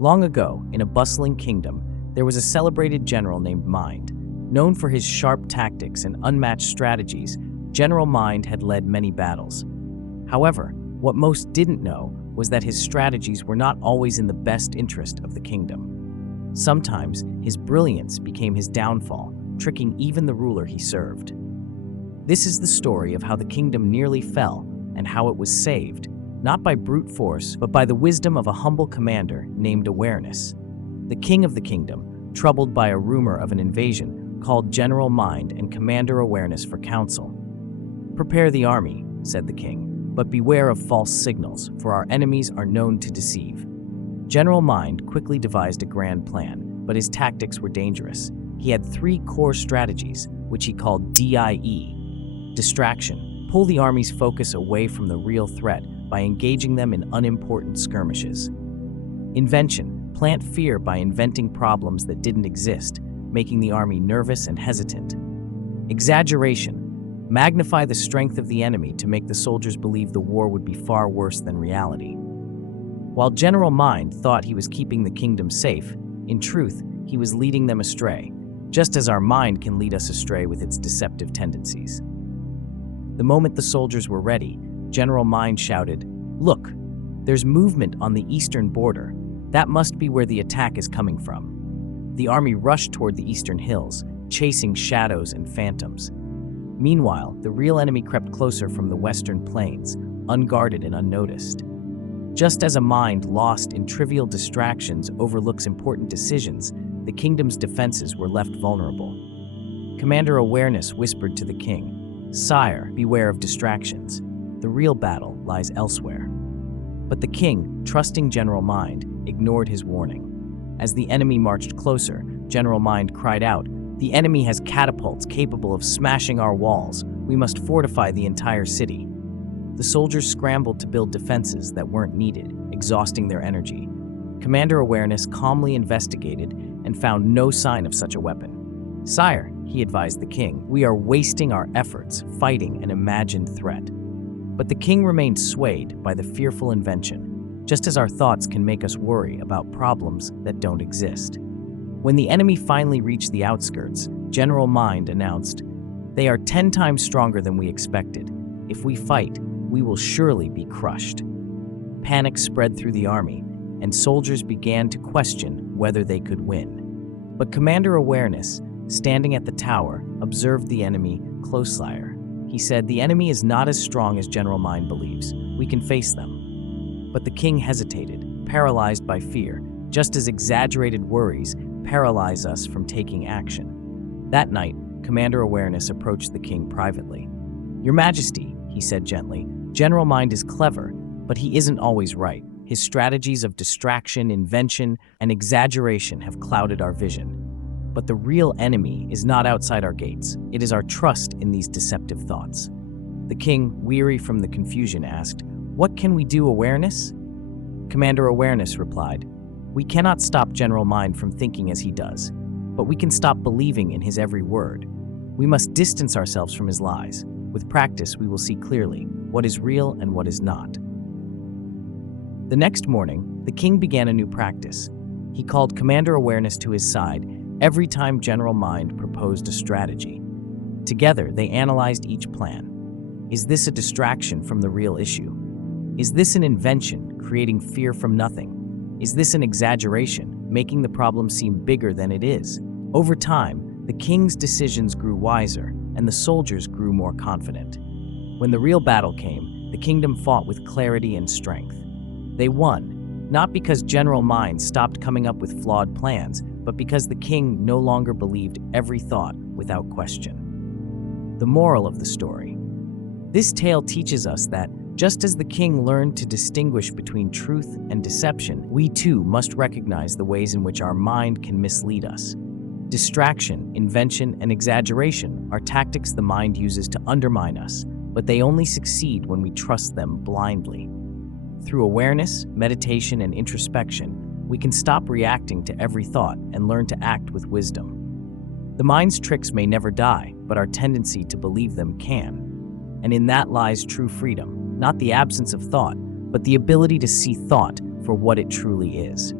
Long ago, in a bustling kingdom, there was a celebrated general named Mind. Known for his sharp tactics and unmatched strategies, General Mind had led many battles. However, what most didn't know was that his strategies were not always in the best interest of the kingdom. Sometimes, his brilliance became his downfall, tricking even the ruler he served. This is the story of how the kingdom nearly fell and how it was saved, not by brute force, but by the wisdom of a humble commander named Awareness. The king of the kingdom, troubled by a rumor of an invasion, called General Mind and Commander Awareness for counsel. "Prepare the army," said the king, "but beware of false signals, for our enemies are known to deceive." General Mind quickly devised a grand plan, but his tactics were dangerous. He had 3 core strategies, which he called DIE. Distraction: pull the army's focus away from the real threat by engaging them in unimportant skirmishes. Invention: plant fear by inventing problems that didn't exist, making the army nervous and hesitant. Exaggeration: magnify the strength of the enemy to make the soldiers believe the war would be far worse than reality. While General Mind thought he was keeping the kingdom safe, in truth, he was leading them astray, just as our mind can lead us astray with its deceptive tendencies. The moment the soldiers were ready, General Mind shouted, "Look, there's movement on the eastern border. That must be where the attack is coming from." The army rushed toward the eastern hills, chasing shadows and phantoms. Meanwhile, the real enemy crept closer from the western plains, unguarded and unnoticed. Just as a mind lost in trivial distractions overlooks important decisions, the kingdom's defenses were left vulnerable. Commander Awareness whispered to the king, "Sire, beware of distractions. The real battle lies elsewhere." But the king, trusting General Mind, ignored his warning. As the enemy marched closer, General Mind cried out, "The enemy has catapults capable of smashing our walls. We must fortify the entire city." The soldiers scrambled to build defenses that weren't needed, exhausting their energy. Commander Awareness calmly investigated and found no sign of such a weapon. "Sire," he advised the king, "we are wasting our efforts fighting an imagined threat." But the king remained swayed by the fearful invention, just as our thoughts can make us worry about problems that don't exist. When the enemy finally reached the outskirts, General Mind announced, "They are 10 times stronger than we expected. If we fight, we will surely be crushed." Panic spread through the army, and soldiers began to question whether they could win. But Commander Awareness, standing at the tower, observed the enemy closely. He said, "The enemy is not as strong as General Mind believes. We can face them." But the king hesitated, paralyzed by fear, just as exaggerated worries paralyze us from taking action. That night, Commander Awareness approached the king privately. "Your Majesty," he said gently, "General Mind is clever, but he isn't always right. His strategies of distraction, invention, and exaggeration have clouded our vision. But the real enemy is not outside our gates. It is our trust in these deceptive thoughts." The king, weary from the confusion, asked, "What can we do, Awareness?" Commander Awareness replied, "We cannot stop General Mind from thinking as he does, but we can stop believing in his every word. We must distance ourselves from his lies. With practice, we will see clearly what is real and what is not." The next morning, the king began a new practice. He called Commander Awareness to his side every time General Mind proposed a strategy. Together, they analyzed each plan. Is this a distraction from the real issue? Is this an invention, creating fear from nothing? Is this an exaggeration, making the problem seem bigger than it is? Over time, the king's decisions grew wiser, and the soldiers grew more confident. When the real battle came, the kingdom fought with clarity and strength. They won, not because General Mind stopped coming up with flawed plans, but because the king no longer believed every thought without question. The moral of the story: this tale teaches us that, just as the king learned to distinguish between truth and deception, we too must recognize the ways in which our mind can mislead us. Distraction, invention, and exaggeration are tactics the mind uses to undermine us, but they only succeed when we trust them blindly. Through awareness, meditation, and introspection, we can stop reacting to every thought and learn to act with wisdom. The mind's tricks may never die, but our tendency to believe them can. And in that lies true freedom, not the absence of thought, but the ability to see thought for what it truly is.